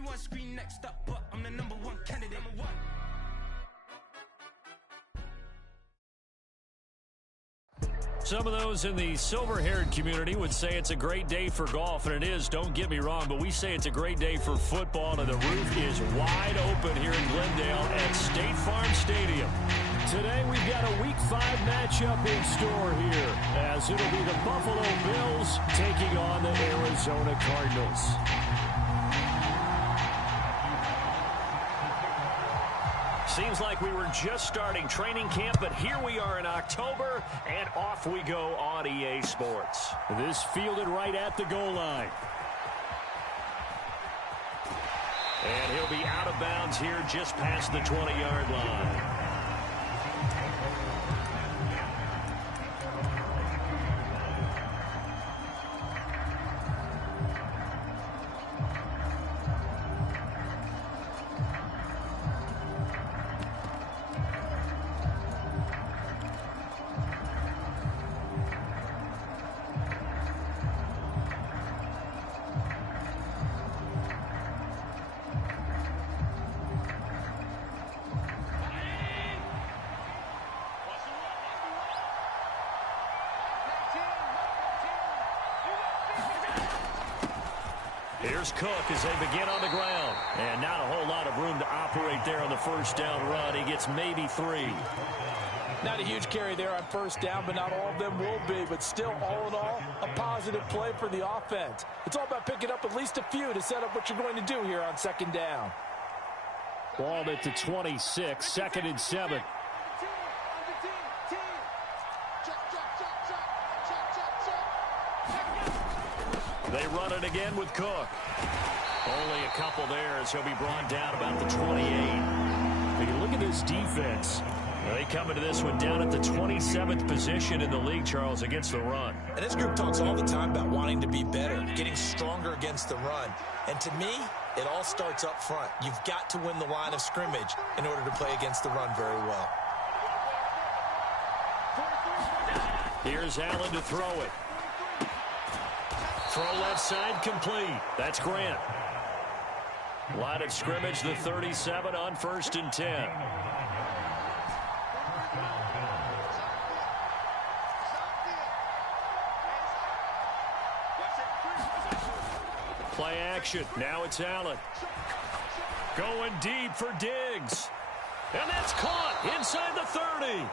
Everyone scream next up, but I'm the number one candidate. Number one. Some of those in the silver-haired community would say it's a great day for golf, and it is, don't get me wrong, but we say it's a great day for football, and the roof is wide open here in Glendale at State Farm Stadium. Today we've got a Week 5 matchup in store here, as it'll be the Buffalo Bills taking on the Arizona Cardinals. Seems like we were just starting training camp, but here we are in October, and off we go on EA Sports. This fielded right at the goal line. And he'll be out of bounds here just past the 20-yard line. Here's Cook as they begin on the ground. And not a whole lot of room to operate there on the first down run. He gets maybe 3. Not a huge carry there on first down, but not all of them will be. But still, all in all, a positive play for the offense. It's all about picking up at least a few to set up what you're going to do here on second down. Ball at the 26, second and 7. They run it again with Cook. Only a couple there as he'll be brought down about the 28. If you look at this defense, they come into this one down at the 27th position in the league, Charles, against the run. And this group talks all the time about wanting to be better, getting stronger against the run. And to me, it all starts up front. You've got to win the line of scrimmage in order to play against the run very well. Here's Allen to throw it. Throw left side complete. That's Grant. Line of scrimmage, the 37 on 1st and 10. Play action. Now it's Allen. Going deep for Diggs. And that's caught inside the 30.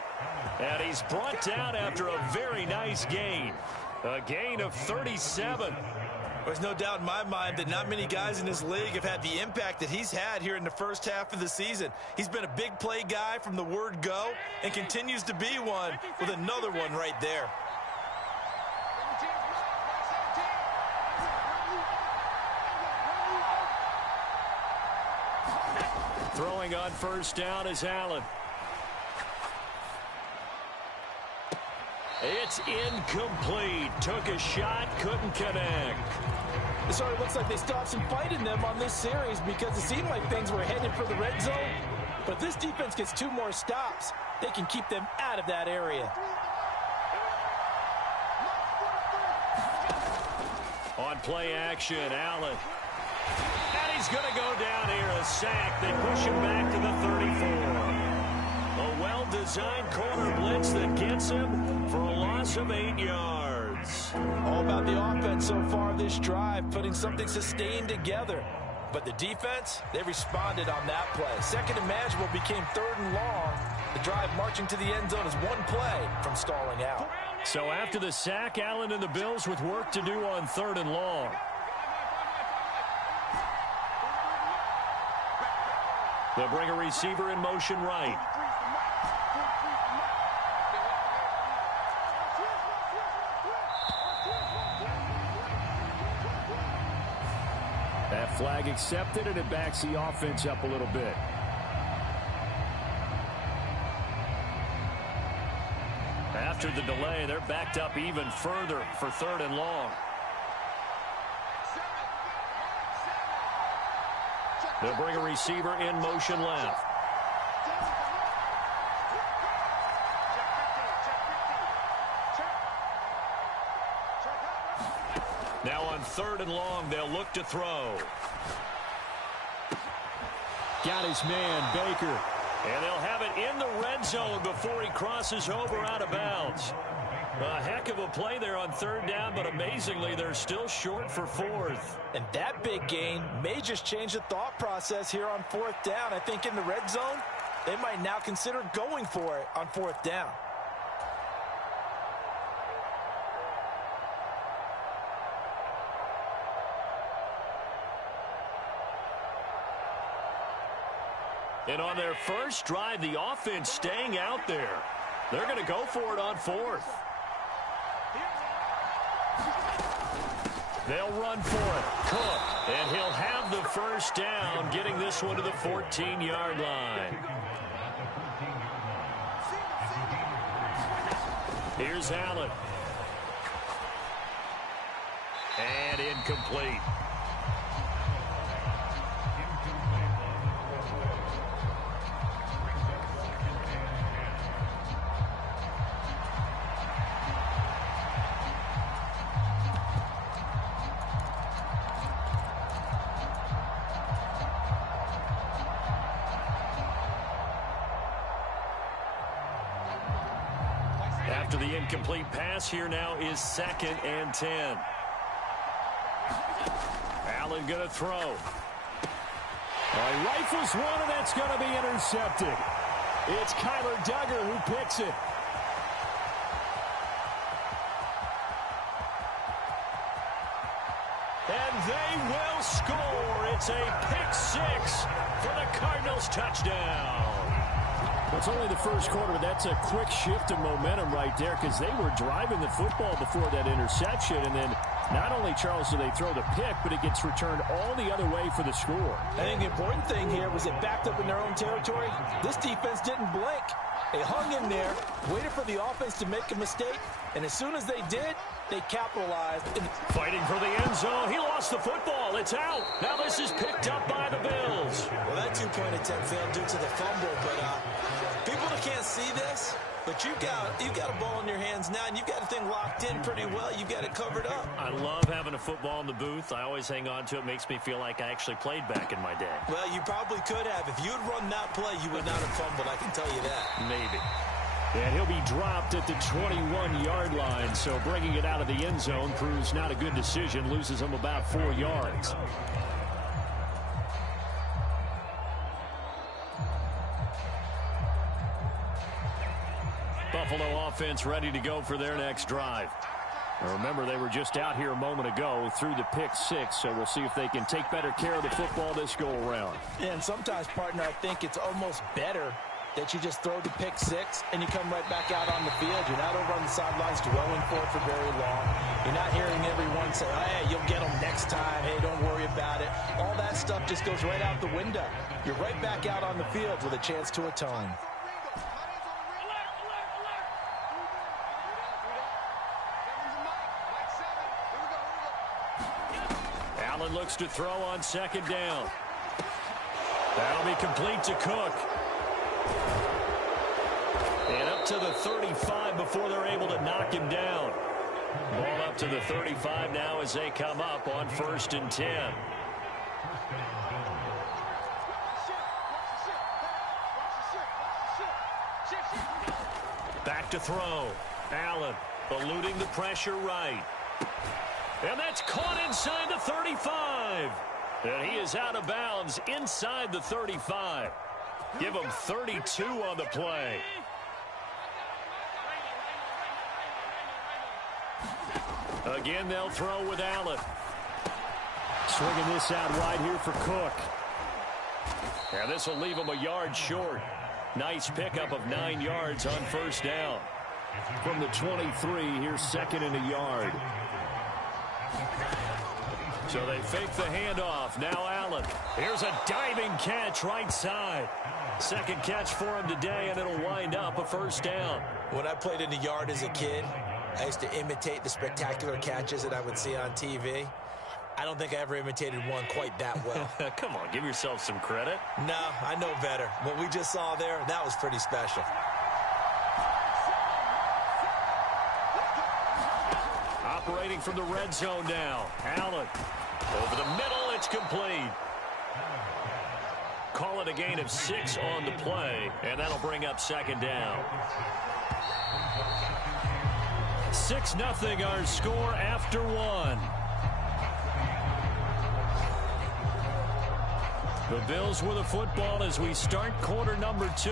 And he's brought down after a very nice gain. A gain of 37. There's no doubt in my mind that not many guys in this league have had the impact that he's had here in the first half of the season. He's been a big play guy from the word go and continues to be one with another one right there. Throwing on first down is Allen. It's incomplete. Took a shot, couldn't connect. It sort of looks like they stopped some fight in them on this series because it seemed like things were headed for the red zone. But if this defense gets 2 more stops, they can keep them out of that area. On play action, Allen. And he's going to go down here, a sack. They push him back to the 34. A well-designed corner blitz that gets him for a loss of 8 yards. All about the offense so far this drive, putting something sustained together. But the defense, they responded on that play. Second and manageable became 3rd and long. The drive marching to the end zone is 1 play from stalling out. So after the sack, Allen and the Bills with work to do on 3rd and long. They'll bring a receiver in motion right. that flag accepted, and it backs the offense up a little bit. After the delay, they're backed up even further for 3rd and long. They'll bring a receiver in motion left. Now on 3rd and long, they'll look to throw. Got his man, Baker. And they'll have it in the red zone before he crosses over out of bounds. A heck of a play there on third down, but amazingly, they're still short for fourth. And that big gain may just change the thought process here on fourth down. I think in the red zone, they might now consider going for it on fourth down. And on their first drive, the offense staying out there. They're going to go for it on fourth. They'll run for it. Cook. And he'll have the first down, getting this one to the 14-yard line. Here's Allen. And incomplete. After the incomplete pass, here now is 2nd and 10. Allen going to throw. He rifles one, and that's going to be intercepted. It's Kyler Duggar who picks it. And they will score. It's a pick six for the Cardinals touchdown. It's only the first quarter, but that's a quick shift of momentum right there because they were driving the football before that interception. And then not only, Charles, do they throw the pick, but it gets returned all the other way for the score. I think the important thing here was it backed up in their own territory. This defense didn't blink. They hung in there, waited for the offense to make a mistake, and as soon as they did, they capitalized. Fighting for the end zone. He lost the football. It's out. Now this is picked up by the Bills. Well, that two-point attempt failed due to the fumble, but people that can't see this, but you've got a ball in your hands now, and you've got the thing locked in pretty well. You've got it covered up. I love having a football in the booth. I always hang on to it. Makes me feel like I actually played back in my day. Well, you probably could have. If you had run that play, you would not have fumbled. I can tell you that. Maybe. And he'll be dropped at the 21-yard line, so bringing it out of the end zone proves not a good decision. Loses him about 4 yards. Buffalo offense ready to go for their next drive. Now remember, they were just out here a moment ago through the pick six, so we'll see if they can take better care of the football this go-around. And sometimes, partner, I think it's almost better that you just throw the pick six and you come right back out on the field. You're not over on the sidelines dwelling for it for very long. You're not hearing everyone say, hey, you'll get them next time. Hey, don't worry about it. All that stuff just goes right out the window. You're right back out on the field with a chance to atone. Allen looks to throw on 2nd down. That'll be complete to Cook. And up to the 35 before they're able to knock him down. Ball up to the 35 now as they come up on 1st and 10. Back to throw. Allen eluding the pressure right. And that's caught inside the 35. And he is out of bounds inside the 35. Give him 32 on the play. Again, they'll throw with Allen. Swinging this out wide here for Cook. And this will leave him a yard short. Nice pickup of 9 yards on 1st down. From the 23, here's 2nd and a yard. So they fake the handoff. Now Allen. Here's a diving catch right side. 2nd catch for him today, and it'll wind up a 1st down. When I played in the yard as a kid, I used to imitate the spectacular catches that I would see on TV. I don't think I ever imitated one quite that well. Come on, give yourself some credit. No, I know better. What we just saw there, that was pretty special. Operating from the red zone now. Allen. Over the middle, it's complete. call it a gain of 6 on the play, and that'll bring up second down. 6-0 our score after 1. The Bills with the football as we start quarter number 2,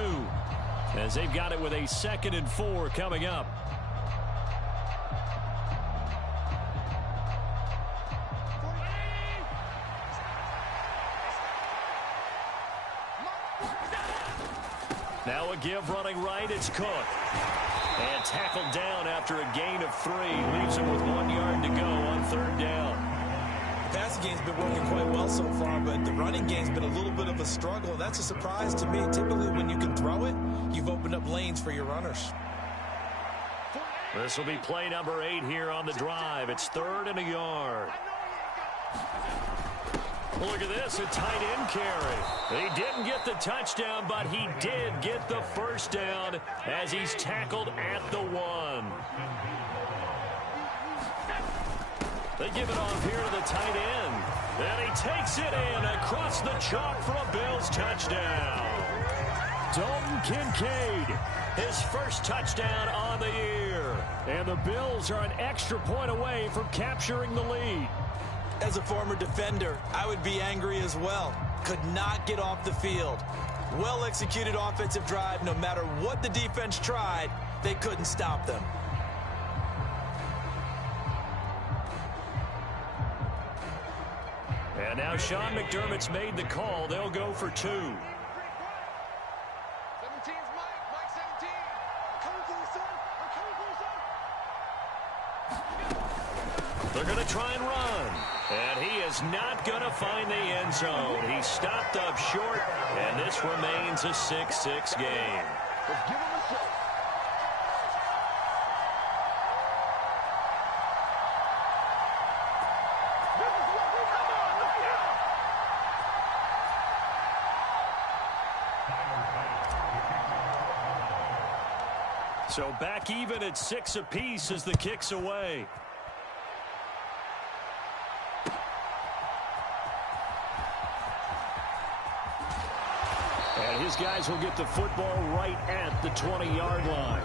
as they've got it with a 2nd and 4 coming up. Now a give running right, it's Cook. And tackled down after a gain of 3. Leaves him with 1 yard to go on 3rd down. The passing game's been working quite well so far, but the running game's been a little bit of a struggle. That's a surprise to me. Typically, when you can throw it, you've opened up lanes for your runners. This will be play number 8 here on the drive. It's 3rd and a yard. Look at this, a tight end carry. He didn't get the touchdown, but he did get the first down as he's tackled at the 1. They give it off here to the tight end. And he takes it in across the chalk for a Bills touchdown. Dalton Kincaid, his first touchdown on the year. And the Bills are an extra point away from capturing the lead. As a former defender, I would be angry as well. Could not get off the field. Well-executed offensive drive. No matter what the defense tried, they couldn't stop them. And now Sean McDermott's made the call. They'll go for 2. 17's Mike 17. I'm coming for you, son. I'm coming for you, son. They're going to try and run. And he is not going to find the end zone. He stopped up short, and this remains a 6-6 game. Let's give him a shot. So back even at 6 apiece as the kick's away. And his guys will get the football right at the 20-yard line.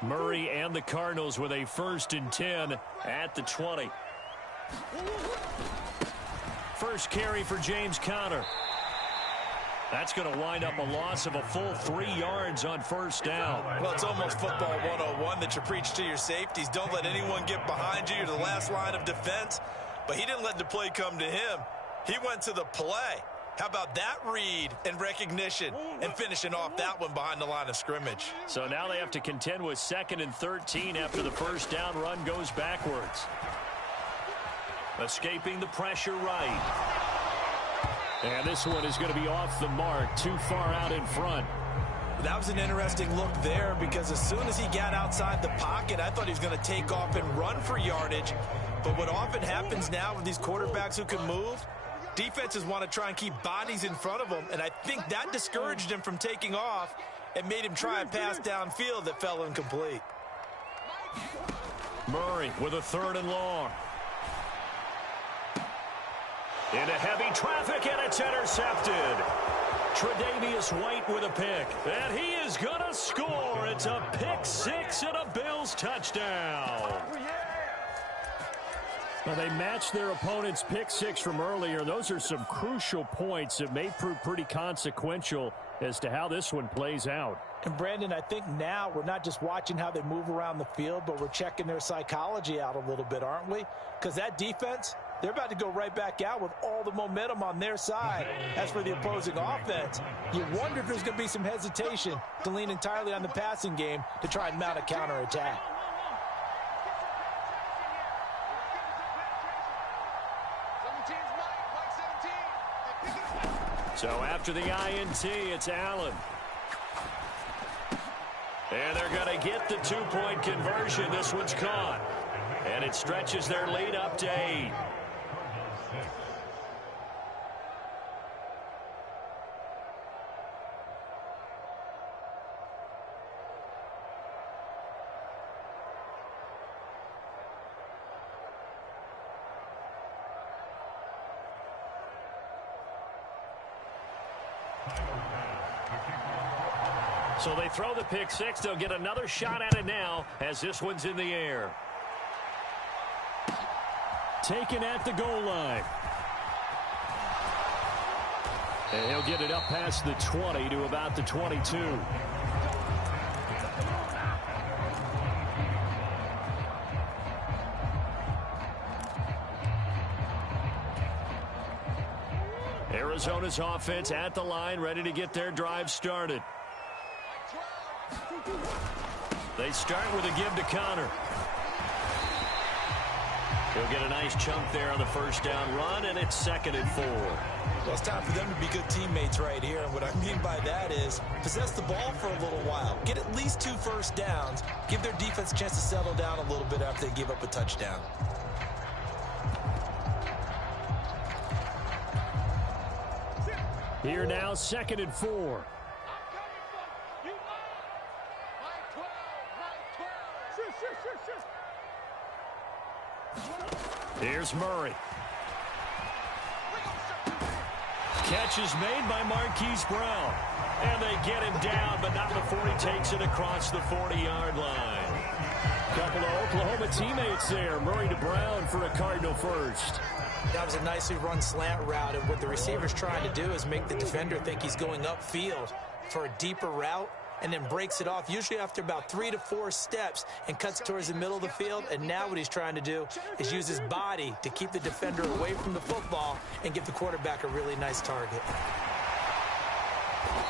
Murray and the Cardinals with a 1st and 10 at the 20. First carry for James Conner. That's going to wind up a loss of a full 3 yards on 1st down. Well, it's almost football 101 that you preach to your safeties. Don't let anyone get behind you. You're the last line of defense. But he didn't let the play come to him. He went to the play. How about that read and recognition and finishing off that one behind the line of scrimmage? So now they have to contend with 2nd and 13 after the 1st down run goes backwards. Escaping the pressure right. And this one is going to be off the mark, too far out in front. That was an interesting look there because as soon as he got outside the pocket, I thought he was going to take off and run for yardage. But what often happens now with these quarterbacks who can move, defenses want to try and keep bodies in front of them, and I think that discouraged him from taking off and made him try a pass downfield that fell incomplete. Murray with a 3rd and long. Into heavy traffic, and it's intercepted. Tre'Davious White with a pick, and he is going to score. It's a pick 6 and a Bills touchdown. Well, they matched their opponent's pick 6 from earlier. Those are some crucial points that may prove pretty consequential as to how this one plays out. And Brandon, I think now we're not just watching how they move around the field, but we're checking their psychology out a little bit, aren't we? Because that defense, they're about to go right back out with all the momentum on their side. As for the opposing offense, you wonder if there's going to be some hesitation to lean entirely on the passing game to try and mount a counterattack. So after the INT, it's Allen. And they're going to get the two-point conversion. This one's caught. And it stretches their lead up to 8. So they throw the pick six. They'll get another shot at it now as this one's in the air. Taken at the goal line. And he'll get it up past the 20 to about the 22. Arizona's offense at the line, ready to get their drive started. They start with a give to Connor. He'll get a nice chunk there on the first down run, and it's 2nd and 4. Well, it's time for them to be good teammates right here. And what I mean by that is possess the ball for a little while. Get at least 2 first downs. Give their defense a chance to settle down a little bit after they give up a touchdown. Here now, 2nd and 4. Here's Murray. Catch is made by Marquise Brown. And they get him down, but not before he takes it across the 40-yard line. Couple of Oklahoma teammates there. Murray to Brown for a Cardinal first. That was a nicely run slant route, and what the receiver's trying to do is make the defender think he's going upfield for a deeper route, and then breaks it off, usually after about 3 to 4 steps, and cuts towards the middle of the field. And now what he's trying to do is use his body to keep the defender away from the football and give the quarterback a really nice target.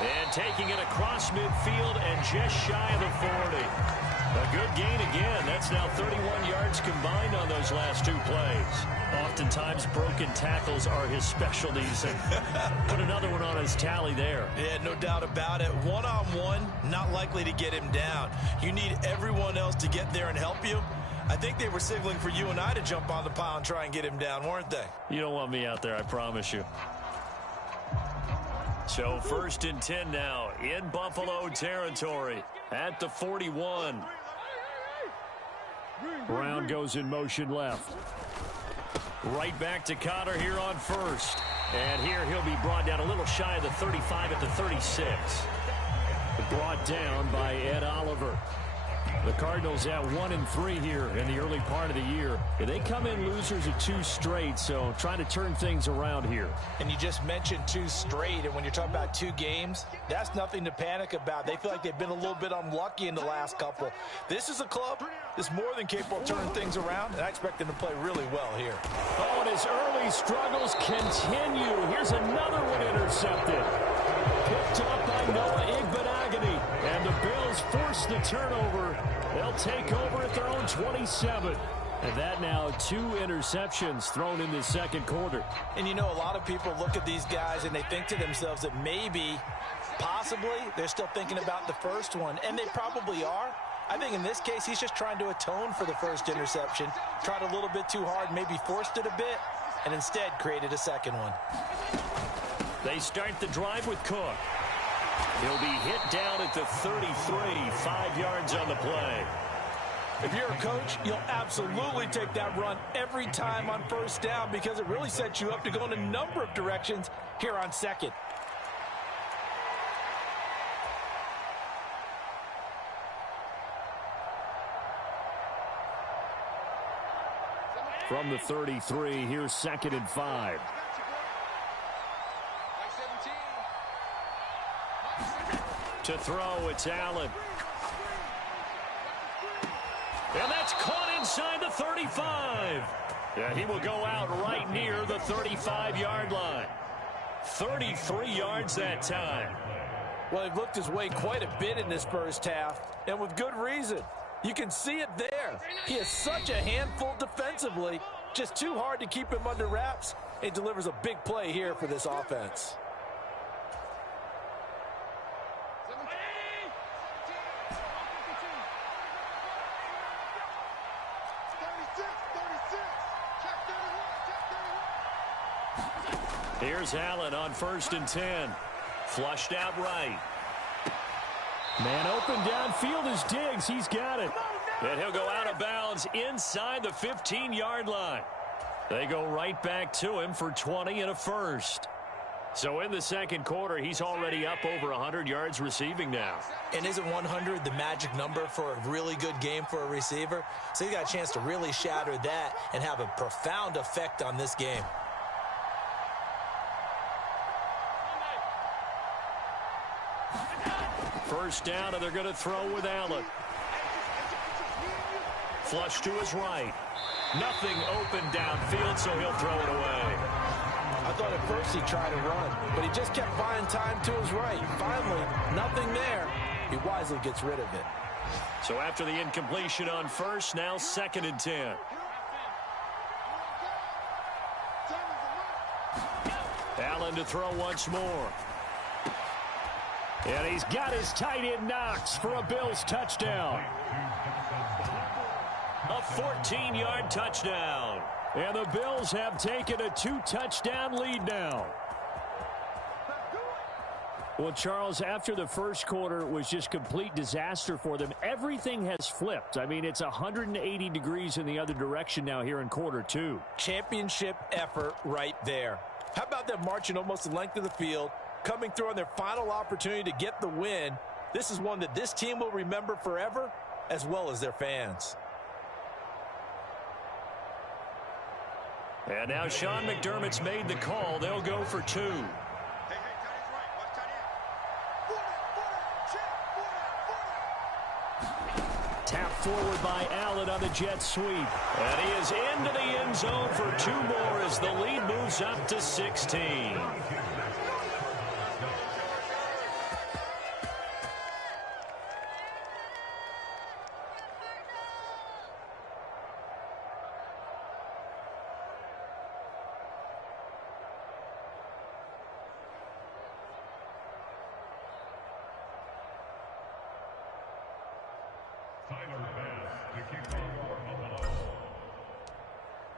And taking it across midfield and just shy of the 40. A good gain again. That's now 31 yards combined on those last 2 plays. Oftentimes, broken tackles are his specialties. And put another one on his tally there. Yeah, no doubt about it. One-on-one, not likely to get him down. You need everyone else to get there and help you. I think they were signaling for you and I to jump on the pile and try and get him down, weren't they? You don't want me out there, I promise you. So 1st and 10 now in Buffalo territory at the 41. Brown goes in motion left. Right back to Connor here on 1st. And here he'll be brought down a little shy of the 35 at the 36. Brought down by Ed Oliver. The Cardinals at 1-3 here in the early part of the year. They come in losers of 2 straight, so trying to turn things around here. And you just mentioned 2 straight, and when you're talking about 2 games, that's nothing to panic about. They feel like they've been a little bit unlucky in the last couple. This is a club that's more than capable of turning things around, and I expect them to play really well here. Oh, and his early struggles continue. Here's another one intercepted. Picked up by Noah Igbenogany, and the Bills force the turnover. They'll take over at their own 27. And that now 2 interceptions thrown in the 2nd quarter. And you know, a lot of people look at these guys and they think to themselves that maybe, possibly, they're still thinking about the first one. And they probably are. I think in this case, he's just trying to atone for the first interception. Tried a little bit too hard, maybe forced it a bit, and instead created a second one. They start the drive with Cook. He'll be hit down at the 33, 5 yards on the play. If you're a coach, you'll absolutely take that run every time on 1st down because it really sets you up to go in a number of directions here on 2nd. From the 33, here's 2nd and 5. To throw, it's Allen. And that's caught inside the 35. Yeah, he will go out right near the 35-yard line. 33 yards that time. Well, he looked his way quite a bit in this first half, and with good reason. You can see it there. He is such a handful defensively, just too hard to keep him under wraps. He delivers a big play here for this offense. Here's Allen on 1st and 10. Flushed out right. Man open downfield is Diggs. He's got it. And he'll go out of bounds inside the 15-yard line. They go right back to him for 20 and a first. So in the second quarter, he's already up over 100 yards receiving now. And isn't 100 the magic number for a really good game for a receiver? So he got a chance to really shatter that and have a profound effect on this game. First down, and they're going to throw with Allen. Flush to his right. Nothing open downfield, so he'll throw it away. I thought at first he tried to run, but he just kept buying time to his right. Finally, nothing there. He wisely gets rid of it. So after the incompletion on first, now 2nd and 10. Allen to throw once more. And he's got his tight end Knox for a Bills touchdown. A 14-yard touchdown. And the Bills have taken a 2-touchdown lead now. Well, Charles, after the first quarter was just complete disaster for them, everything has flipped. I mean, it's 180 degrees in the other direction now here in quarter two. Championship effort right there. How about them marching almost the length of the field, coming through on their final opportunity to get the win? This is one that this team will remember forever, as well as their fans. And now Sean McDermott's made the call. They'll go for 2. Tap forward by Allen on the jet sweep. And he is into the end zone for 2 more as the lead moves up to 16.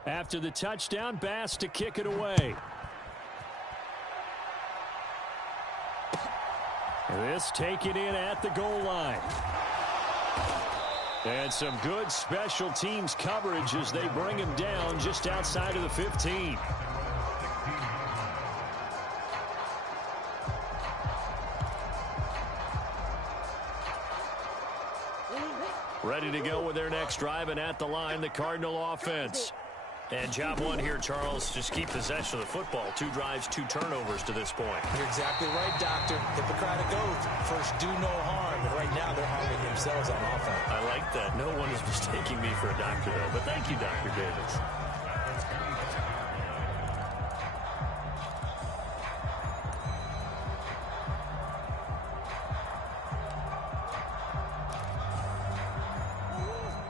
After the touchdown, Bass to kick it away. This taken in at the goal line. And some good special teams coverage as they bring him down just outside of the 15. Ready to go with their next drive, and at the line, the Cardinal offense. And job one here, Charles, just keep possession of the football. 2 drives, 2 turnovers to this point. You're exactly right, Doctor. Hippocratic oath. First, do no harm. And right now, they're harming themselves on offense. I like that. No one is mistaking me for a doctor, though. But thank you, Dr. Davis.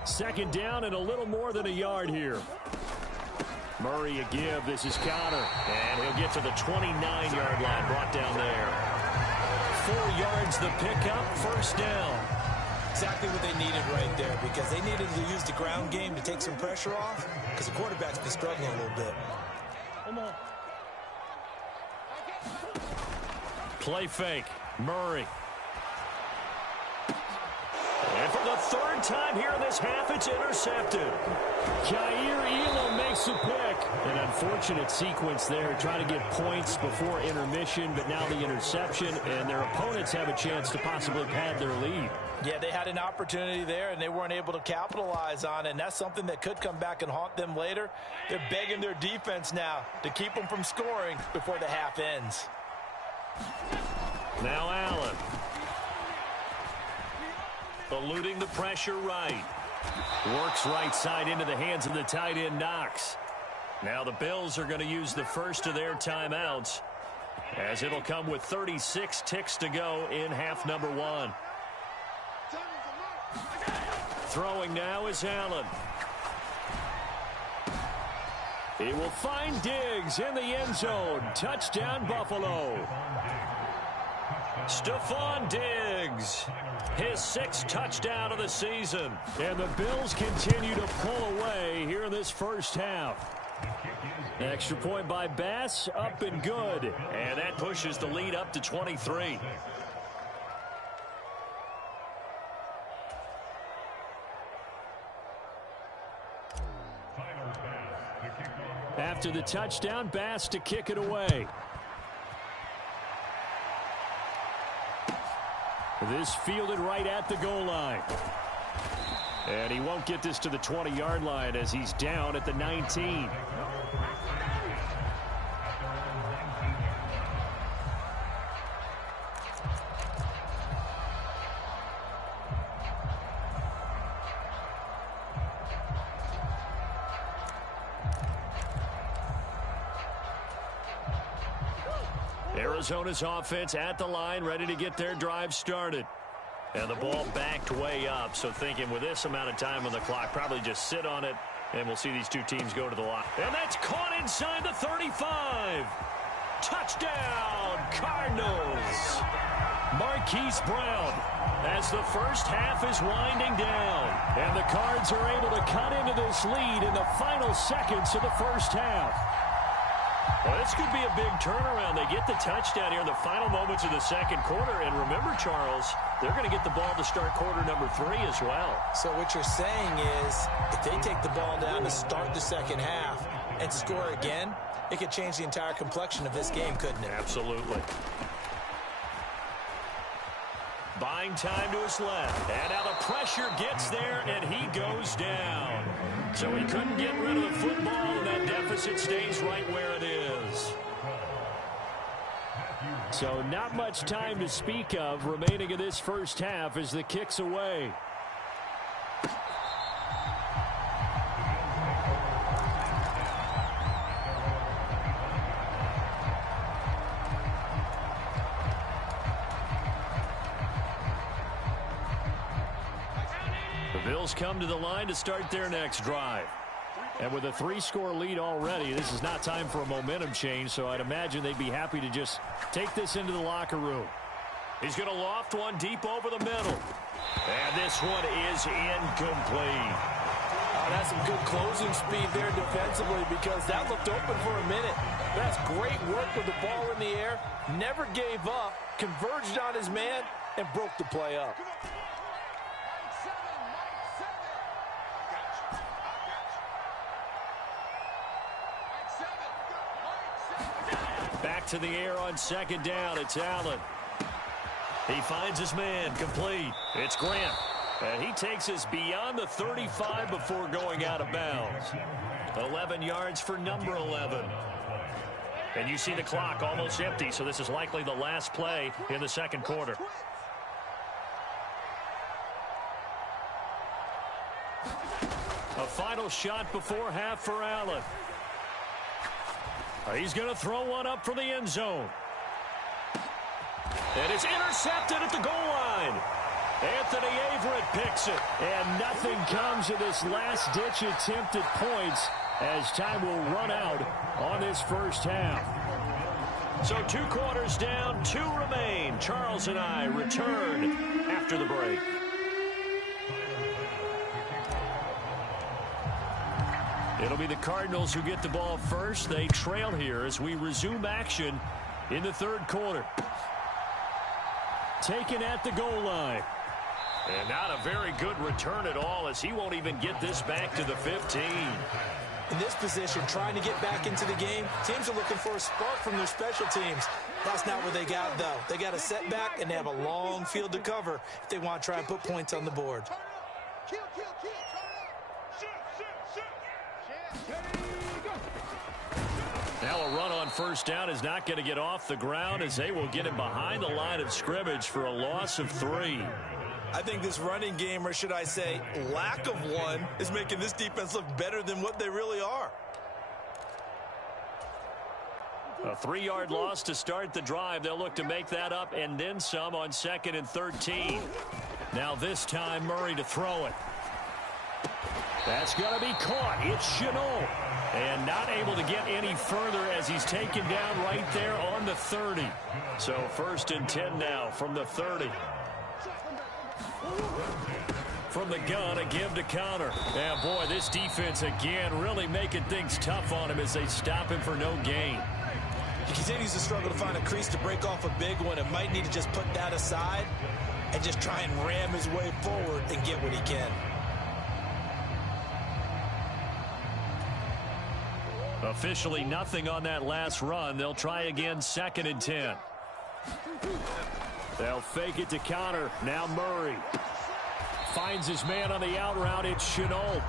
Second down and a little more than a yard here. Murray a give. This is Conner. And he'll get to the 29-yard line. Brought down there. 4 yards the pickup. First down. Exactly what they needed right there, because they needed to use the ground game to take some pressure off, because the quarterback's been struggling a little bit. Come on. Play fake. Murray. And for the 3rd time here in this half, it's intercepted. Jair Elam makes a pick. An unfortunate sequence there, trying to get points before intermission, but now the interception, and their opponents have a chance to possibly pad their lead. Yeah, they had an opportunity there, and they weren't able to capitalize on it, and that's something that could come back and haunt them later. They're begging their defense now to keep them from scoring before the half ends. Now Allen. Eluding the pressure right. Works right side into the hands of the tight end Knox. Now the Bills are going to use the first of their timeouts, as it'll come with 36 ticks to go in half number 1. Throwing now is Allen. He will find Diggs in the end zone. Touchdown, Buffalo. Stephon Diggs, his 6th touchdown of the season. And the Bills continue to pull away here in this first half. Extra point by Bass, up and good. And that pushes the lead up to 23. After the touchdown, Bass to kick it away. This fielded right at the goal line. And he won't get this to the 20-yard line as he's down at the 19. Arizona's offense at the line, ready to get their drive started. And the ball backed way up, so thinking with this amount of time on the clock, probably just sit on it, and we'll see these two teams go to the line. And that's caught inside the 35. Touchdown, Cardinals. Marquise Brown as the first half is winding down. And the Cards are able to cut into this lead in the final seconds of the first half. Well, this could be a big turnaround. They get the touchdown here in the final moments of the second quarter. And remember, Charles, they're going to get the ball to start quarter number 3 as well. So what you're saying is if they take the ball down to start the second half and score again, it could change the entire complexion of this game, couldn't it? Absolutely. Buying time to his left. And now the pressure gets there, and he goes down. So he couldn't get rid of the football, and that deficit stays right where it is. So not much time to speak of remaining in this first half as the kick's away. The Bills come to the line to start their next drive. And with a 3-score lead already, this is not time for a momentum change, so I'd imagine they'd be happy to just take this into the locker room. He's going to loft one deep over the middle. And this one is incomplete. Oh, that's some good closing speed there defensively because that looked open for a minute. That's great work with the ball in the air. Never gave up, converged on his man, and broke the play up. Back to the air on second down. It's Allen. He finds his man complete. It's Grant. And he takes us beyond the 35 before going out of bounds. 11 yards for number 11. And you see the clock almost empty, so this is likely the last play in the second quarter. A final shot before half for Allen. He's going to throw one up for the end zone. And it's intercepted at the goal line. Anthony Averett picks it. And nothing comes of this last-ditch attempt at points as time will run out on this first half. So 2 quarters down, 2 remain. Charles and I return after the break. It'll be the Cardinals who get the ball first. They trail here as we resume action in the third quarter. Taken at the goal line. And not a very good return at all as he won't even get this back to the 15. In this position, trying to get back into the game, teams are looking for a spark from their special teams. That's not what they got, though. They got a setback, and they have a long field to cover if they want to try and put points on the board. Now a run on first down is not going to get off the ground as they will get him behind the line of scrimmage for a loss of 3. I think this running game, or should I say lack of one, is making this defense look better than what they really are. A 3-yard loss to start the drive. They'll look to make that up and then some on 2nd and 13. Now this time Murray to throw it. That's going to be caught. It's Shenault. And not able to get any further as he's taken down right there on the 30. So 1st and 10 now from the 30. From the gun, a give to counter. Yeah, boy, this defense again really making things tough on him as they stop him for no gain. He continues to struggle to find a crease to break off a big one and might need to just put that aside and just try and ram his way forward and get what he can. Officially nothing on that last run. They'll try again, 2nd and 10. They'll fake it to counter. Now Murray finds his man on the out route. It's Shenault.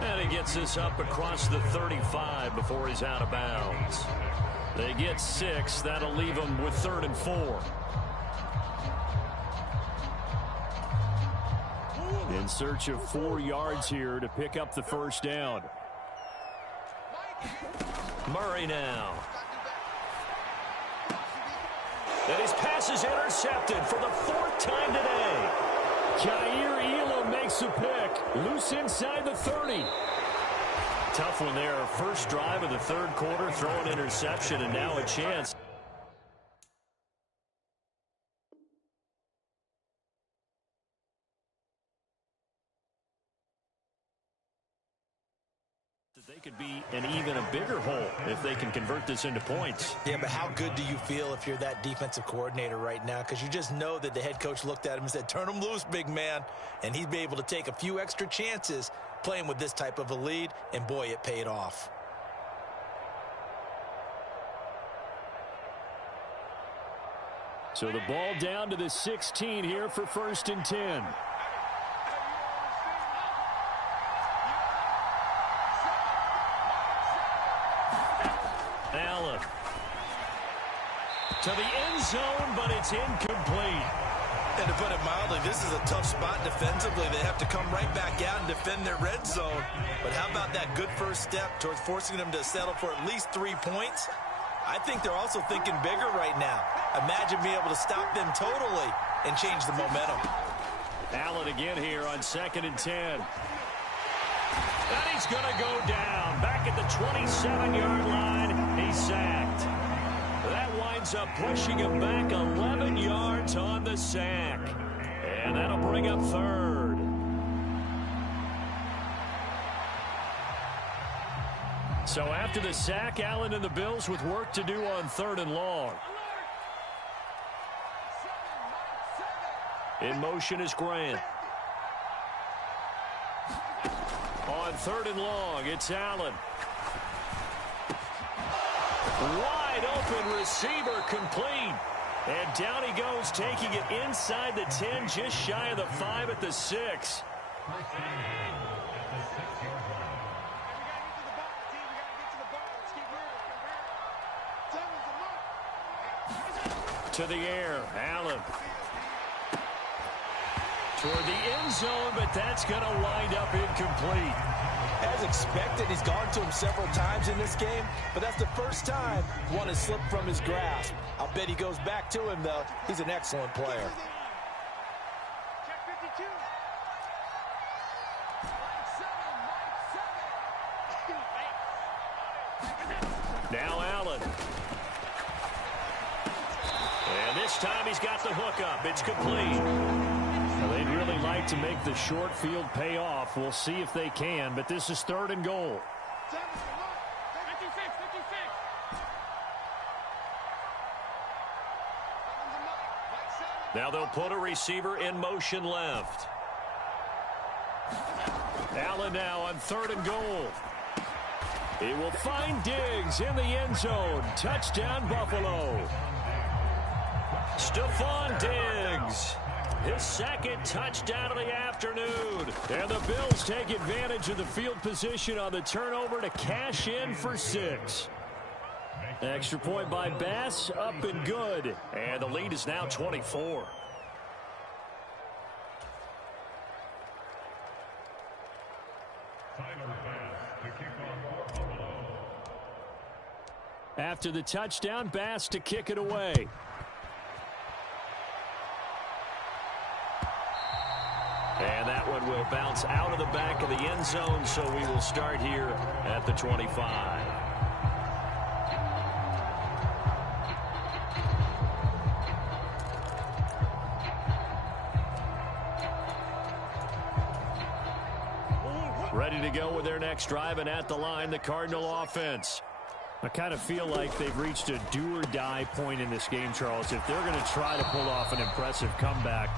And he gets this up across the 35 before he's out of bounds. They get 6. That'll leave them with 3rd and 4. In search of 4 yards here to pick up the first down. Murray now. And his pass is intercepted for the 4th time today. Jair Elam makes a pick. Loose inside the 30. Tough one there. First drive of the 3rd quarter, throw an interception, and now a chance. They could be in even a bigger hole if they can convert this into points. Yeah, but how good do you feel if you're that defensive coordinator right now? Because you just know that the head coach looked at him and said, turn him loose, big man. And he'd be able to take a few extra chances playing with this type of a lead, and boy, it paid off. So the ball down to the 16 here for 1st and 10. Allen to the end zone, but it's incomplete. And to put it mildly, this is a tough spot defensively. They have to come right back out and defend their red zone. But how about that good first step towards forcing them to settle for at least 3 points? I think they're also thinking bigger right now. Imagine being able to stop them totally and change the momentum. Allen again here on 2nd and 10. And he's going to go down. Back at the 27-yard line, he's sacked. That winds up pushing him back 11 yards on the sack. And that'll bring up 3rd. So after the sack, Allen and the Bills with work to do on 3rd and long. In motion is Grant. On 3rd and long, it's Allen. Wide open receiver complete. And down he goes, taking it inside the 10, just shy of the 5 at the 6. To the air, Allen. Toward the end zone, but that's going to wind up incomplete. As expected, he's gone to him several times in this game, but that's the first time one has slipped from his grasp. I'll bet he goes back to him, though. He's an excellent player. Now Allen. And this time he's got the hook up. It's complete. Well, they'd really like to make the short field pay off. We'll see if they can, but this is 3rd and goal. Now they'll put a receiver in motion left. Allen now on 3rd and goal. He will find Diggs in the end zone. Touchdown, Buffalo. Stephon Diggs. His 2nd touchdown of the afternoon. And the Bills take advantage of the field position on the turnover to cash in for 6. Extra point by Bass, up and good. And the lead is now 24. After the touchdown, Bass to kick it away. And that one will bounce out of the back of the end zone, so we will start here at the 25. Ready to go with their next drive, and at the line, the Cardinal offense. I kind of feel like they've reached a do-or-die point in this game, Charles. If they're going to try to pull off an impressive comeback,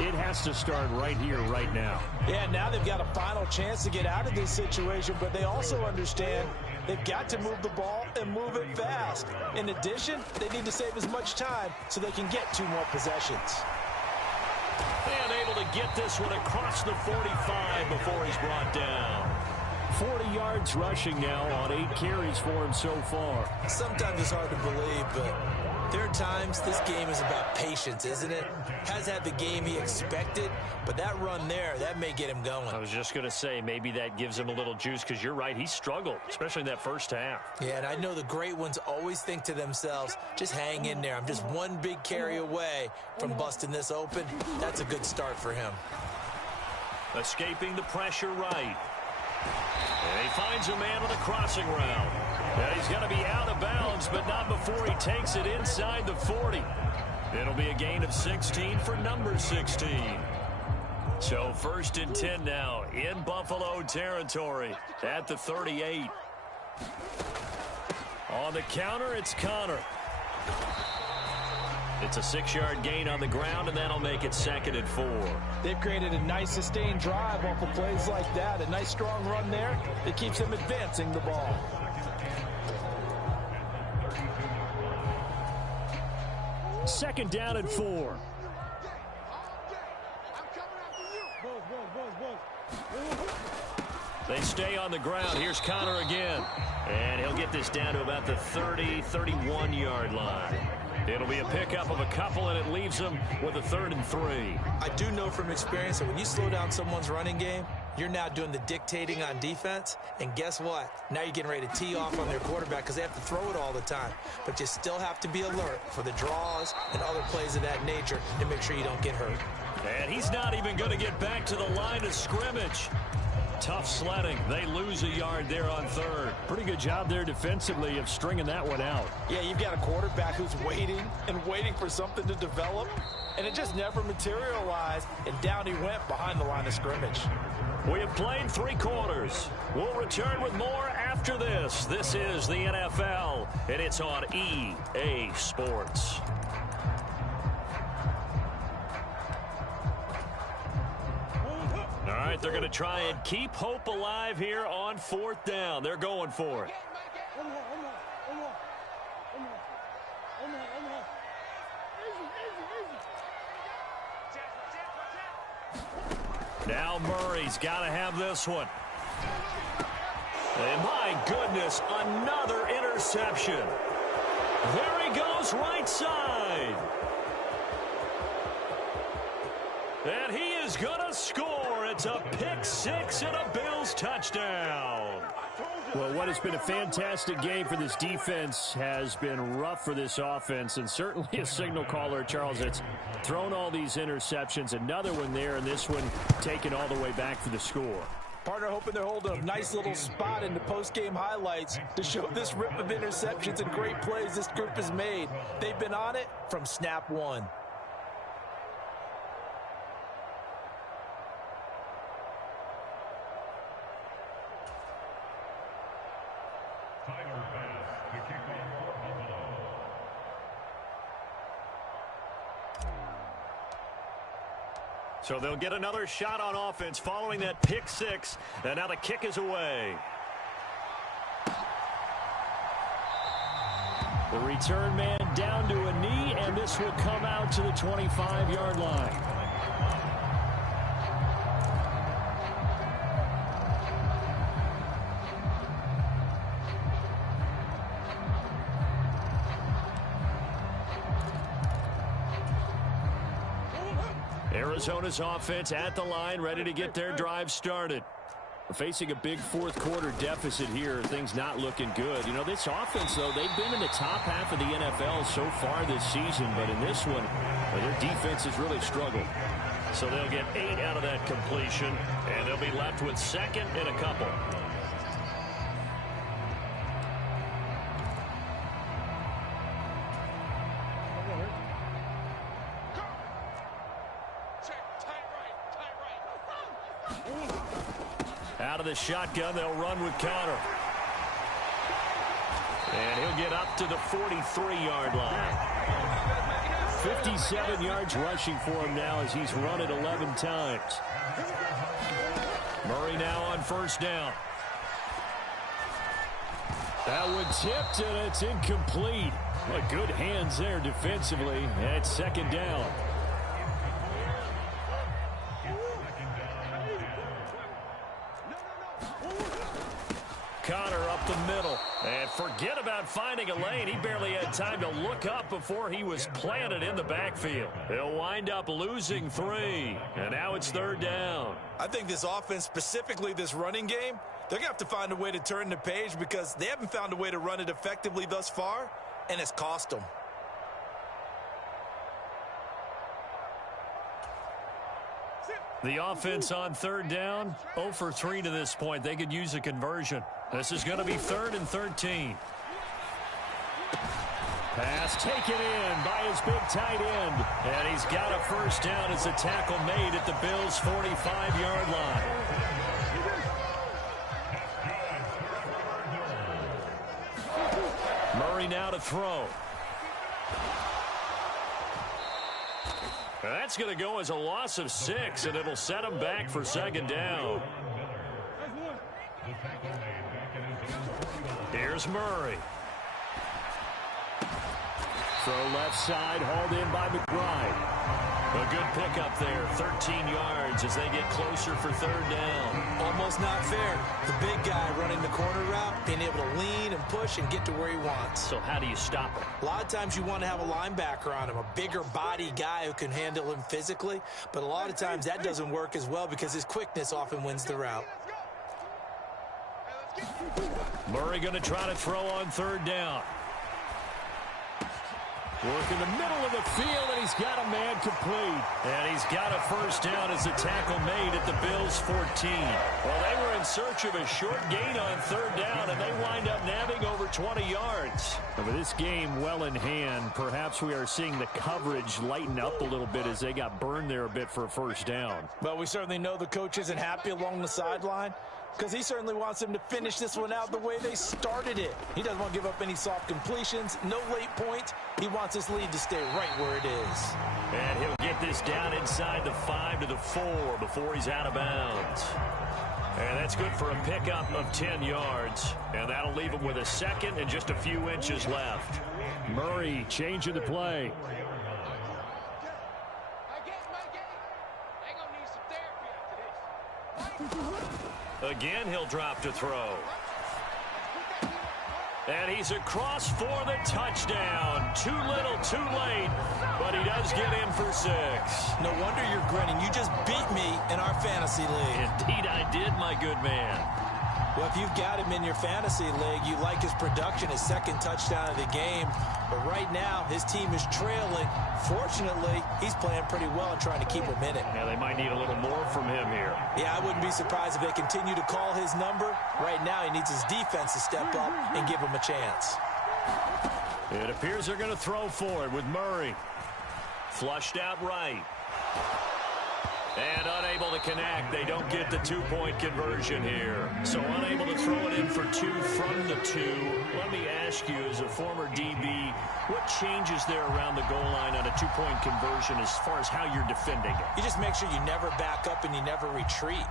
it has to start right here, right now. Yeah, now they've got a final chance to get out of this situation, but they also understand they've got to move the ball and move it fast. In addition, they need to save as much time so they can get 2 more possessions. And able to get this one across the 45 before he's brought down. 40 yards rushing now on 8 carries for him so far. Sometimes it's hard to believe, but there are times this game is about patience, isn't it? Has had the game he expected, but that run there, that may get him going. I was just going to say, maybe that gives him a little juice, because you're right, he struggled, especially in that first half. Yeah, and I know the great ones always think to themselves, just hang in there. I'm just one big carry away from busting this open. That's a good start for him. Escaping the pressure right. And he finds a man on the crossing route. Yeah, he's going to be out of bounds, but not before he takes it inside the 40. It'll be a gain of 16 for number 16. So 1st and 10 now in Buffalo territory at the 38. On the counter, it's Conner. It's a 6-yard gain on the ground, and that'll make it 2nd and 4. They've created a nice sustained drive off of plays like that. A nice strong run there that keeps them advancing the ball. Second down and 4. They stay on the ground. Here's Conner again. And he'll get this down to about the 30, 31-yard line. It'll be a pickup of a couple, and it leaves them with a 3rd and 3. I do know from experience that when you slow down someone's running game, you're now doing the dictating on defense. And guess what? Now you're getting ready to tee off on their quarterback because they have to throw it all the time. But you still have to be alert for the draws and other plays of that nature to make sure you don't get hurt. And he's not even going to get back to the line of scrimmage. Tough sledding. They lose a yard there on 3rd. Pretty good job there defensively of stringing that one out. Yeah, you've got a quarterback who's waiting and waiting for something to develop, and it just never materialized, and down he went behind the line of scrimmage. We have played 3 quarters. We'll return with more after this. This is the NFL, and it's on EA Sports. All right, they're going to try and keep hope alive here on 4th down. They're going for it. Now Murray's got to have this one. And my goodness, another interception. There he goes, right side. And he is going to score. It's a pick 6 and a Bills touchdown. Well, what has been a fantastic game for this defense has been rough for this offense, and certainly a signal caller, Charles, that's thrown all these interceptions. Another one there, and this one taken all the way back for the score. Partner hoping they're holding a nice little spot in the post-game highlights to show this rip of interceptions and great plays this group has made. They've been on it from snap 1. So they'll get another shot on offense following that pick 6. And now the kick is away. The return man down to a knee, and this will come out to the 25-yard line. Arizona's offense at the line, ready to get their drive started. Facing a big fourth quarter deficit here, things not looking good. You know, this offense, though, they've been in the top half of the NFL so far this season, but in this one, their defense has really struggled. So they'll get 8 out of that completion, and they'll be left with 2nd and a couple. Out of the shotgun, they'll run with Conner. And he'll get up to the 43-yard line. 57 yards rushing for him now as he's run it 11 times. Murray now on first down. That one tipped, and it's incomplete. Well, good hands there defensively at second down. Conner up the middle. And forget about finding a lane. He barely had time to look up before he was planted in the backfield. They'll wind up losing 3. And now it's third down. I think this offense, specifically this running game, they're going to have to find a way to turn the page because they haven't found a way to run it effectively thus far, and it's cost them. The offense on third down, 0 for 3 to this point. They could use a conversion. This is going to be 3rd and 13. Pass taken in by his big tight end. And he's got a first down as a tackle made at the Bills' 45-yard line. Murray now to throw. That's going to go as a loss of 6, and it'll set him back for second down. Here's Murray. Throw left side, hauled in by McBride. A good pickup there, 13 yards as they get closer for third down. Almost not fair. The big guy running the corner route, being able to lean and push and get to where he wants. So how do you stop him? A lot of times you want to have a linebacker on him, a bigger body guy who can handle him physically, but a lot of times that doesn't work as well because his quickness often wins the route. Murray going to try to throw on third down. Work in the middle of the field, and he's got a man complete. And he's got a first down as a tackle made at the Bills' 14. Well, they were in search of a short gain on third down, and they wind up nabbing over 20 yards. And with this game well in hand, perhaps we are seeing the coverage lighten up a little bit as they got burned there a bit for a first down. But we certainly know the coach isn't happy along the sideline, because he certainly wants them to finish this one out the way they started it. He doesn't want to give up any soft completions, no late points. He wants his lead to stay right where it is. And he'll get this down inside the 5 to the 4 before he's out of bounds. And that's good for a pickup of 10 yards. And that'll leave him with a second and just a few inches left. Murray changing the play. Again, he'll drop to throw. And he's across for the touchdown. Too little, too late, but he does get in for 6. No wonder you're grinning. You just beat me in our fantasy league. Indeed, I did, my good man. Well, if you've got him in your fantasy league, you like his production, his second touchdown of the game. But right now, his team is trailing. Fortunately, he's playing pretty well and trying to keep him in it. Yeah, they might need a little more from him here. Yeah, I wouldn't be surprised if they continue to call his number. Right now, he needs his defense to step up and give him a chance. It appears they're going to throw for it with Murray. Flushed out right. And unable to connect. They don't get the two-point conversion here. So unable to throw it in for 2 from the 2. Let me ask you, as a former DB, what changes there around the goal line on a two-point conversion as far as how you're defending it? You just make sure you never back up and you never retreat.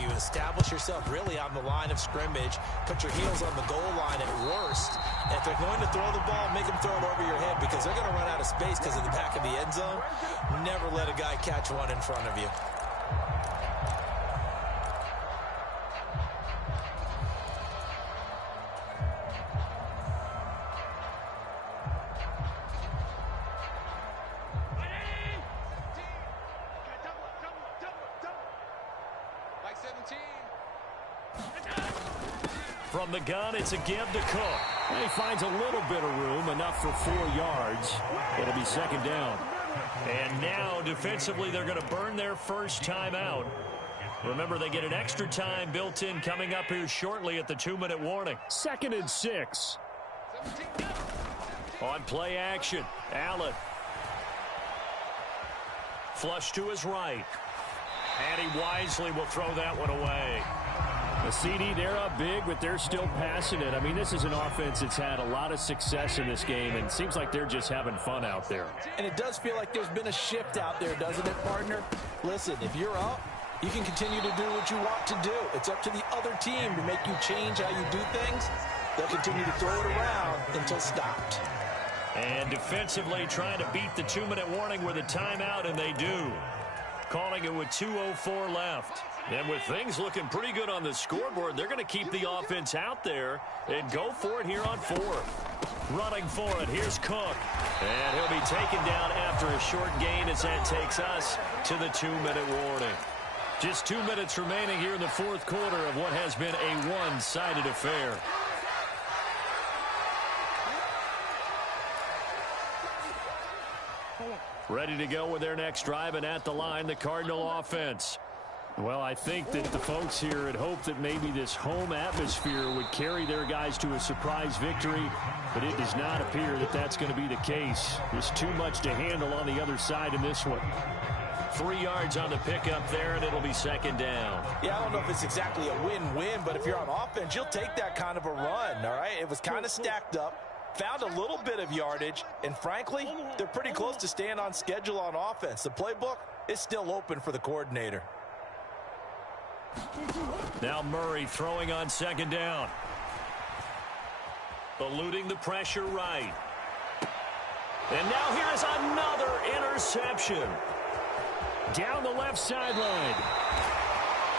You establish yourself really on the line of scrimmage, put your heels on the goal line at worst. And if they're going to throw the ball, make them throw it over your head because they're going to run out of space because of the back of the end zone. Never let a guy catch one in front of you. From the gun, it's a give to Cook. He finds a little bit of room, enough for 4 yards. It'll be second down. And now, defensively, they're going to burn their first time out. Remember, they get an extra time built in coming up here shortly at the 2-minute warning. 2nd and 6. On play action, Allen. Flush to his right. And he wisely will throw that one away. The CD, they're up big, but they're still passing it. I mean, this is an offense that's had a lot of success in this game, and it seems like they're just having fun out there. And it does feel like there's been a shift out there, doesn't it, partner? Listen, if you're up, you can continue to do what you want to do. It's up to the other team to make you change how you do things. They'll continue to throw it around until stopped. And defensively trying to beat the 2-minute warning with a timeout, and they do. Calling it with 2:04 left. And with things looking pretty good on the scoreboard, they're going to keep the offense out there and go for it here on 4th. Running for it, here's Cook. And he'll be taken down after a short gain as that takes us to the 2-minute warning. Just 2 minutes remaining here in the 4th quarter of what has been a one-sided affair. Ready to go with their next drive, and at the line, the Cardinal offense. Well, I think that the folks here had hoped that maybe this home atmosphere would carry their guys to a surprise victory, but it does not appear that that's going to be the case. There's too much to handle on the other side in this one. 3 yards on the pickup there, and it'll be 2nd down. Yeah, I don't know if it's exactly a win-win, but if you're on offense, you'll take that kind of a run, all right? It was kind of stacked up. Found a little bit of yardage, and frankly, they're pretty close to staying on schedule on offense. The playbook is still open for the coordinator. Now Murray throwing on 2nd down. Eluding the pressure right. And now here's another interception. Down the left sideline.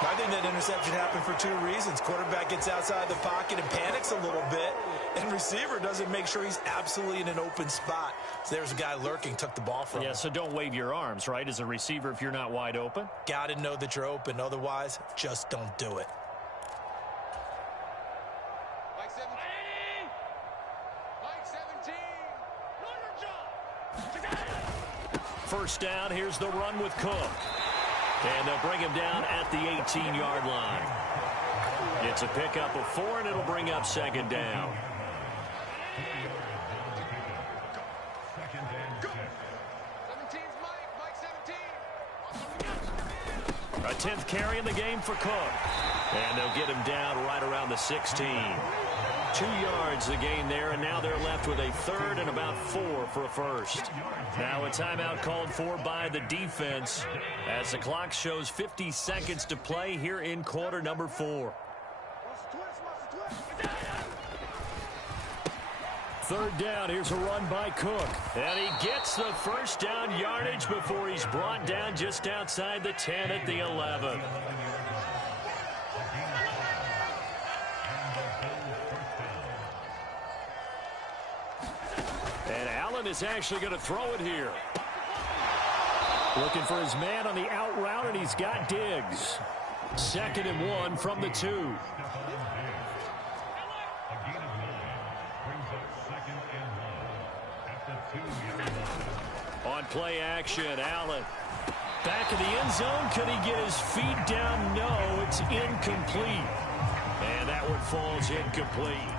I think that interception happened for 2 reasons. Quarterback gets outside the pocket and panics a little bit, and receiver doesn't make sure he's absolutely in an open spot. So there's a guy lurking, took the ball from him. Yeah, so don't wave your arms, right, as a receiver if you're not wide open. Got to know that you're open. Otherwise, just don't do it. Mike 17. Mike 17. First down, here's the run with Cook. And they'll bring him down at the 18-yard line. It's a pickup of 4, and it'll bring up 2nd down. 17's Mike 17. A 10th carry in the game for Cook. And they'll get him down right around the 16. 2 yards the gain there, and now they're left with a 3rd and about 4 for a first. Now a timeout called for by the defense as the clock shows 50 seconds to play here in quarter number 4. 3rd down, here's a run by Cook. And he gets the first down yardage before he's brought down just outside the 10 at the 11. And Allen is actually going to throw it here. Looking for his man on the out route, and he's got Diggs. 2nd and 1 from the 2. On play action, Allen. Back in the end zone. Could he get his feet down? No, it's incomplete. And that one falls incomplete.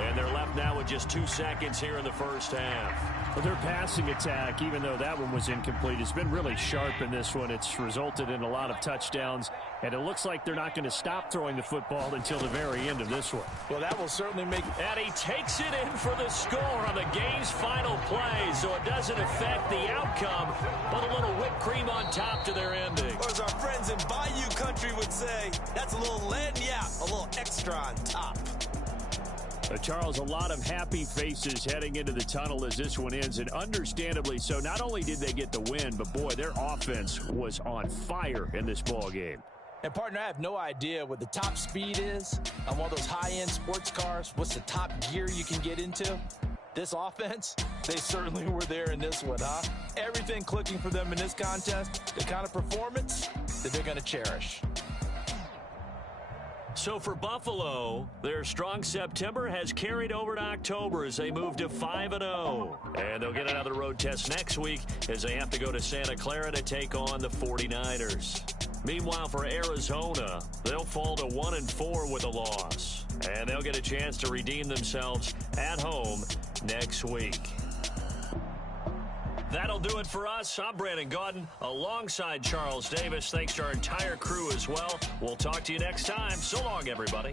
And they're left now with just 2 seconds here in the first half. Well, their passing attack, even though that one was incomplete, has been really sharp in this one. It's resulted in a lot of touchdowns, and it looks like they're not going to stop throwing the football until the very end of this one. Well, that will certainly make... And he takes it in for the score on the game's final play, so it doesn't affect the outcome, but a little whipped cream on top to their ending. Or as our friends in Bayou Country would say, that's a little lagniappe, a little extra on top. Charles, a lot of happy faces heading into the tunnel as this one ends, and understandably so. Not only did they get the win, but boy, their offense was on fire in this ball game. And partner, I have no idea what the top speed is on one of those high-end sports cars. What's the top gear you can get into? This offense, they certainly were there in this one, huh? Everything clicking for them in this contest, the kind of performance that they're going to cherish. So for Buffalo, their strong September has carried over to October as they move to 5-0. And they'll get another road test next week as they have to go to Santa Clara to take on the 49ers. Meanwhile, for Arizona, they'll fall to 1-4 with a loss. And they'll get a chance to redeem themselves at home next week. That'll do it for us. I'm Brandon Gaudin alongside Charles Davis. Thanks to our entire crew as well. We'll talk to you next time. So long, everybody.